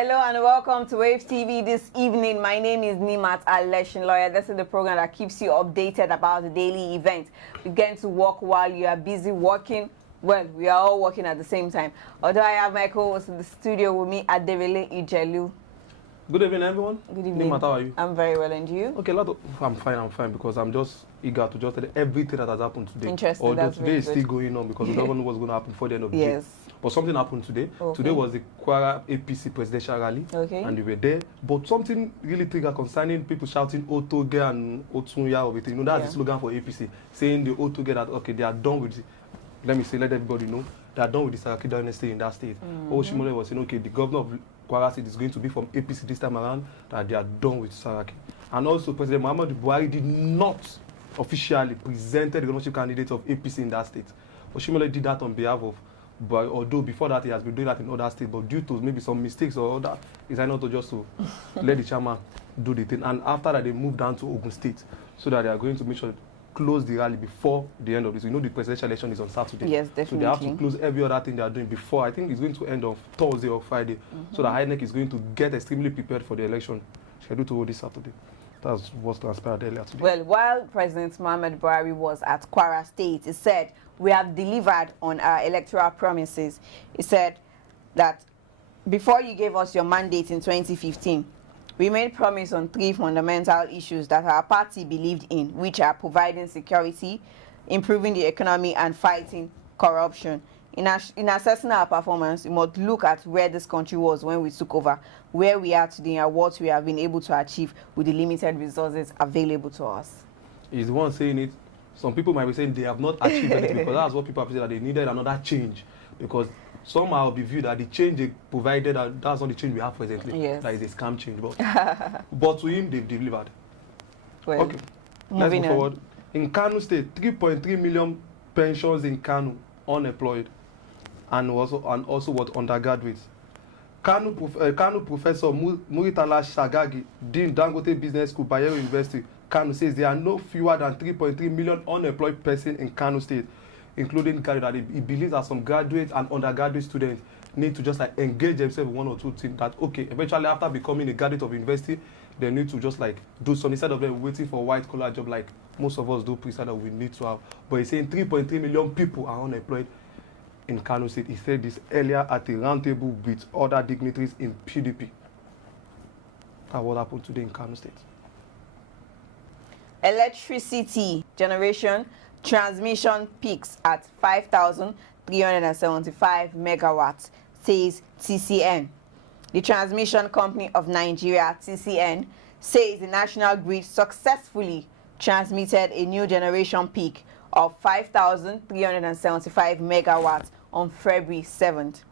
Hello and welcome to WAVEStv this evening. My name is Nimat Aleshin Lawyer. This is the program that keeps you updated about the daily events. We get to work while you are busy working. Well, we are all working at the same time. Although I have my co-host in the studio with me, Adewale Ijelu. Good evening, everyone. Good evening. Nimat, how are you? I'm very well, and you? Okay, I'm fine, because I'm just eager to just tell everything that has happened today. Interesting. Although that's today is good. still going on because we don't know what's going to happen before the end of the day. Yes. But something happened today. Okay. Today was the Kwara APC presidential rally. Okay. And we were there. But something really triggered concerning people shouting Otoge and Otunya or everything. You know, that's the slogan for APC, saying the Otoge that, okay, they are done with it. Let everybody know, they are done with the Saraki dynasty in that state. Oshimole was saying, okay, the governor of Kwara State is going to be from APC this time around, that they are done with Saraki. And also, President Muhammadu Buhari did not officially present the governorship candidate of APC in that state. Oshimole did that on behalf of Buhari, although before that he has been doing that in other states, but due to maybe some mistakes or other, he decided not to just to let the chairman do the thing. And after that, they moved down to Ogun State, so that they are going to make sure close the rally before the end of this. You know the presidential election is on Saturday. Yes, definitely. So they have to close every other thing they are doing before. I think it's going to end on Thursday or Friday. So the INEC is going to get extremely prepared for the election scheduled to hold this Saturday. That's what's transpired earlier today. Well, while President Muhammadu Buhari was at Kwara State, he said, we have delivered on our electoral promises. He said that before you gave us your mandate in 2015, we made promise on 3 fundamental issues that our party believed in, which are providing security, improving the economy, and fighting corruption. In assessing our performance, we must look at where this country was when we took over, where we are today, and what we have been able to achieve with the limited resources available to us. He's the one saying it. Some people might be saying they have not achieved anything, because that's what people have said, that they needed another change. Because somehow the view that the change they provided, that's not the change we have presently. Yes. That is a scam change. But to him, they've delivered. Well, okay, let's move forward. In Kano State, 3.3 million pensions in Kano unemployed, and also what undergraduates. Kano Professor Muritala Shagagi, Dean Dangote Business School, Bayero University, Kano, says there are no fewer than 3.3 million unemployed persons in Kano State, including that he believes that some graduates and undergraduate students need to just like engage themselves in 1 or 2 things, that okay, eventually after becoming a graduate of university, they need to just like do some, instead of them waiting for a white collar job like most of us do that we need to have. But he's saying 3.3 million people are unemployed in Kano State. He said this earlier at a roundtable with other dignitaries in PDP. That's what happened today in Kano State. Electricity generation transmission peaks at 5,375 megawatts, says TCN. The Transmission Company of Nigeria, TCN, says the national grid successfully transmitted a new generation peak of 5,375 megawatts on February 7th.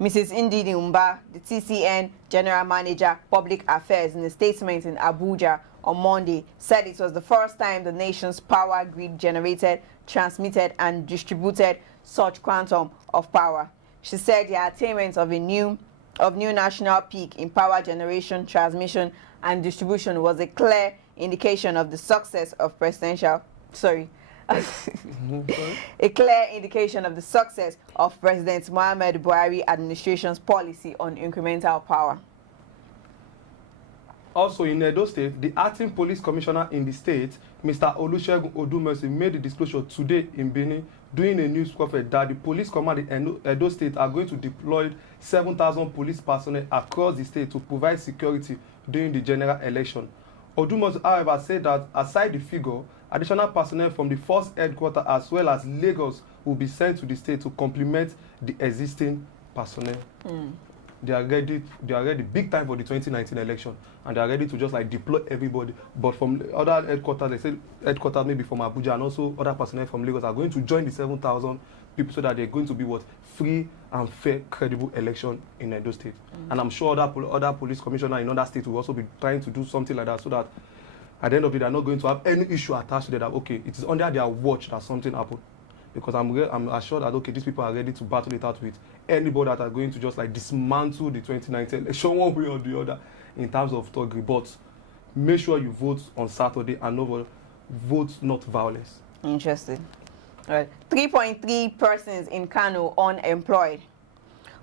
Mrs. Ndidi Umba, the TCN General Manager, Public Affairs, in a statement in Abuja on Monday, said it was the first time the nation's power grid generated, transmitted, and distributed such quantum of power. She said the attainment of new national peak in power generation, transmission, and distribution was a clear indication of the success of a clear indication of the success of President Muhammadu Buhari administration's policy on incremental power. Also in Edo State, the acting police commissioner in the state, Mr. Olusegun Odumersi, made the disclosure today in Benin during a news conference that the police command in Edo State are going to deploy 7,000 police personnel across the state to provide security during the general election. Odumersi, however, said that aside the figure, additional personnel from the force headquarters as well as Lagos will be sent to the state to complement the existing personnel. They are ready big time for the 2019 election, and they are ready to just like deploy everybody. But from other headquarters, they said headquarters maybe from Abuja, and also other personnel from Lagos are going to join the 7,000 people, so that they're going to be free and fair, credible election in Edo State. And I'm sure other police commissioners in other states will also be trying to do something like that, so that at the end of it, they're not going to have any issue attached to them that, okay, it is under their watch that something happened. Because I'm assured that, okay, these people are ready to battle it out with anybody that are going to just like dismantle the 2019 election one way or the other in terms of thuggery. But make sure you vote on Saturday and vote not violence. Interesting. All right. 3.3 persons in Kano unemployed.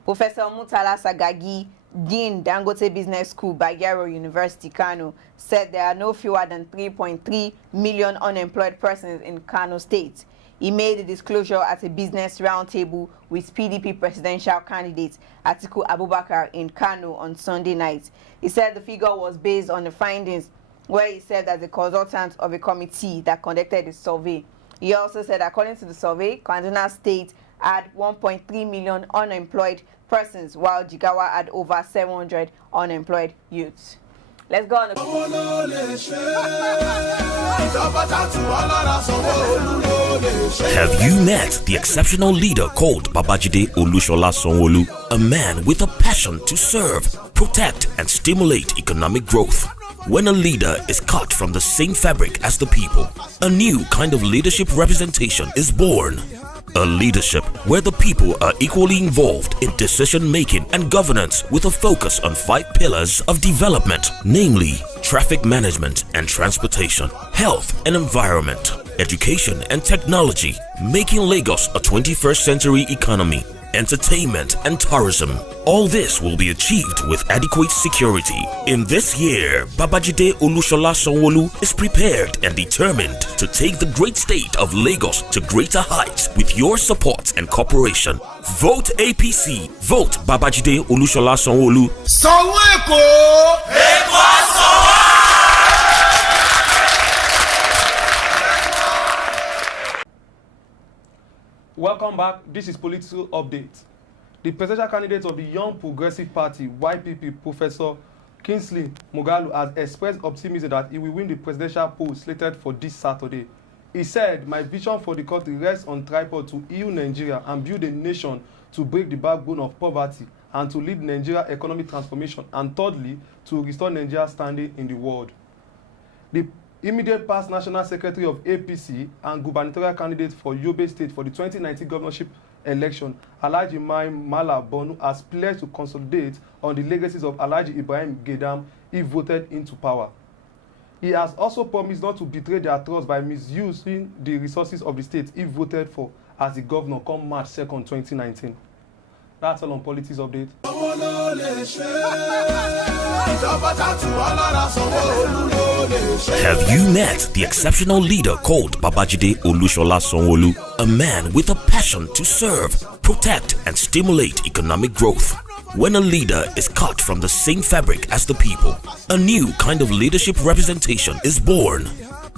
Professor Murtala Sagagi, Dean Dangote Business School, Bayero University, Kano, said there are no fewer than 3.3 million unemployed persons in Kano State. He made the disclosure at a business roundtable with PDP presidential candidate Atiku Abubakar in Kano on Sunday night. He said the figure was based on the findings where he served as a consultant of a committee that conducted the survey. He also said, according to the survey, Kaduna State had 1.3 million unemployed persons, while Jigawa had over 700 unemployed youths. Let's go on. Have you met the exceptional leader called Babajide Olushola Sanwo-Olu? A man with a passion to serve, protect, and stimulate economic growth. When a leader is cut from the same fabric as the people, a new kind of leadership representation is born. A leadership where the people are equally involved in decision-making and governance with a focus on 5 pillars of development, namely traffic management and transportation, health and environment, education and technology, making Lagos a 21st century economy, entertainment and tourism. All this will be achieved with adequate security. In this year, Babajide Olushola Sanwo-Olu is prepared and determined to take the great state of Lagos to greater heights with your support and cooperation. Vote APC. Vote Babajide Olushola Sanwo-Olu. Sanwo-Eko! Welcome back. This is Political Update. The presidential candidate of the Young Progressive Party, YPP, Professor Kingsley Moghalu, has expressed optimism that he will win the presidential poll slated for this Saturday. He said, "My vision for the country rests on tripod to heal Nigeria and build a nation to break the backbone of poverty and to lead Nigeria economic transformation, and thirdly, to restore Nigeria's standing in the world." The immediate past National Secretary of APC and gubernatorial candidate for Yobe State for the 2019 governorship election, Alhaji Mai Mala Bonu, has pledged to consolidate on the legacies of Alhaji Ibrahim Gaidam if voted into power. He has also promised not to betray their trust by misusing the resources of the state if voted for as the governor come March 2nd, 2019. That's all on Politics Update. Have you met the exceptional leader called Babajide Olushola Sanwo-Olu? A man with a passion to serve, protect, and stimulate economic growth. When a leader is cut from the same fabric as the people, a new kind of leadership representation is born.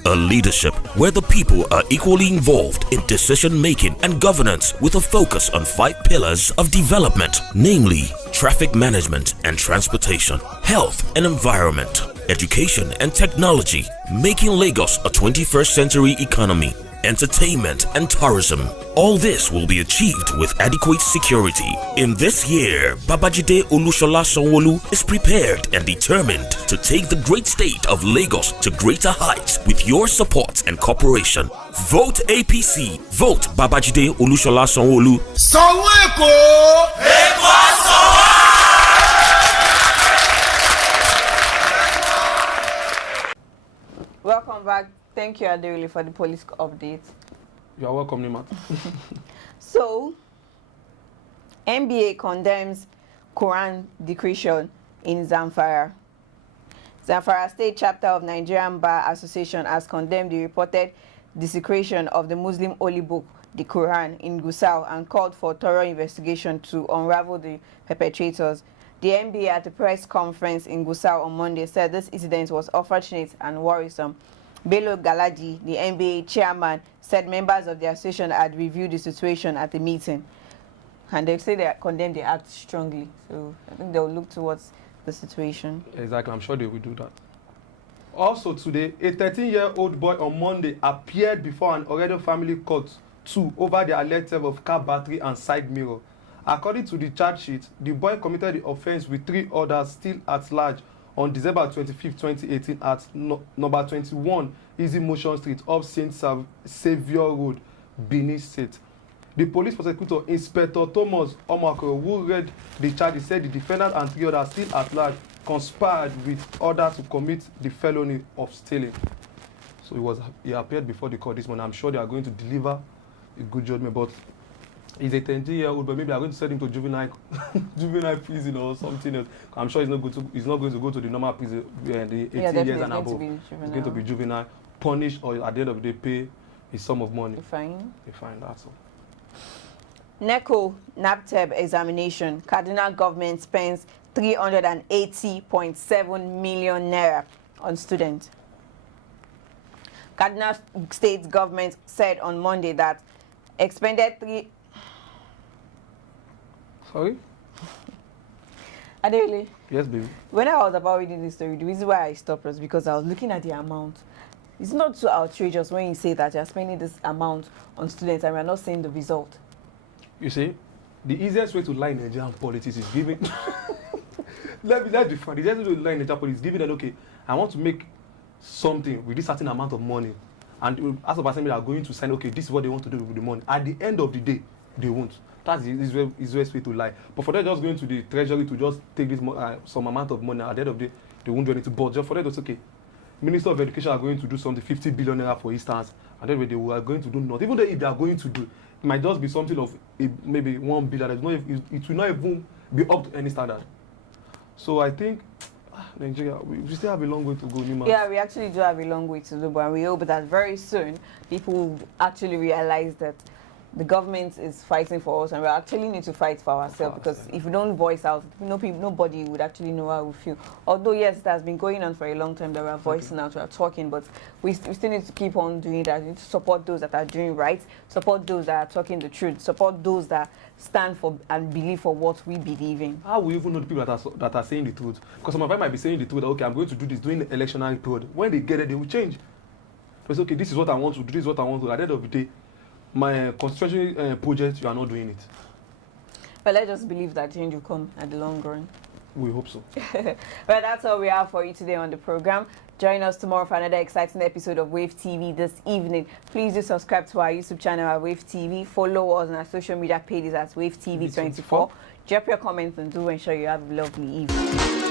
A leadership where the people are equally involved in decision-making and governance with a focus on 5 pillars of development, namely traffic management and transportation, health and environment, education and technology, making Lagos a 21st century economy, entertainment and tourism. All this will be achieved with adequate security. In this year, Babajide Olushola Sanwo-Olu is prepared and determined to take the great state of Lagos to greater heights with your support and cooperation. Vote APC. Vote Babajide Olushola Sanwo-Olu. Sanwo-Eko! Welcome back. Thank you, Adeoli, for the police update. You are welcome, Nima. So, NBA condemns Quran decretion in Zamfara. Zamfara State Chapter of Nigerian Bar Association has condemned the reported desecration of the Muslim holy book, the Quran, in Gusau, and called for thorough investigation to unravel the perpetrators. The NBA at a press conference in Gusau on Monday said this incident was unfortunate and worrisome. Bello Galadi, the NBA chairman, said members of the association had reviewed the situation at the meeting. And they say they condemn the act strongly. So I think they'll look towards the situation. Exactly, I'm sure they will do that. Also today, a 13-year-old boy on Monday appeared before an Oredo family court 2 over the alleged theft of car battery and side mirror. According to the charge sheet, the boy committed the offense with 3 others still at large on December 25, 2018 at number 21 Easy Motion Street off St. Saviour Road, Benin State. The police prosecutor, Inspector Thomas Omako, who read the charges, said the defendant and 3 others still at large conspired with others to commit the felony of stealing. So he appeared before the court this morning. I'm sure they are going to deliver a good judgment. But He's a 10-year-old, but maybe I'm going to send him to juvenile juvenile prison or something else. I'm sure he's not going to go to the normal prison, the 18 years and above. He's going to be juvenile, punished, or at the end of the day pay a sum of money. Fine. That's all. NECO NAPTEB examination. Kaduna government spends 380.7 million naira on students. Kaduna state government said on Monday that expended Sorry? Adele. Yes, baby. When I was about reading this story, the reason why I stopped was because I was looking at the amount. It's not so outrageous when you say that you're spending this amount on students and we're not seeing the result. You see, the easiest way to lie in Nigerian politics is giving. Let's be frank. The easiest way to lie in Nigerian politics is giving that, okay, I want to make something with this certain amount of money. And as of assembly are going to sign, okay, this is what they want to do with the money. At the end of the day, they won't. That's the easiest way to lie. But for them just going to the treasury to just take this some amount of money, at the end of the day, they won't do anything. But just for them, it's okay. Minister of Education are going to do something, 50 billion naira for instance, and then they are going to do nothing. Even though if they are going to do, it might just be something of maybe 1 billion. It will not even be up to any standard. So I think Nigeria, we still have a long way to go, Nima. Yeah, we actually do have a long way to go, but we hope that very soon people will actually realize that the government is fighting for us, and we actually need to fight for ourselves, because if we don't voice out, nobody would actually know how we feel. Although, yes, it has been going on for a long time that we are voicing out, we are talking, but we still need to keep on doing that. We need to support those that are doing right, support those that are talking the truth, support those that stand for and believe for what we believe in. How will we even know the people that are saying the truth? Because some of them might be saying the truth, that, okay, I'm going to do this during the electionary period. When they get it, they will change. But okay, this is what I want to do, this is what I want to do. At the end of the day, my constitution project, you are not doing it. But let's just believe that change will come at the long run. We hope so. Well, that's all we have for you today on the program. Join us tomorrow for another exciting episode of Wave TV this evening. Please do subscribe to our YouTube channel at Wave TV. Follow us on our social media pages at Wave TV 24. Drop your comments and do ensure you have a lovely evening.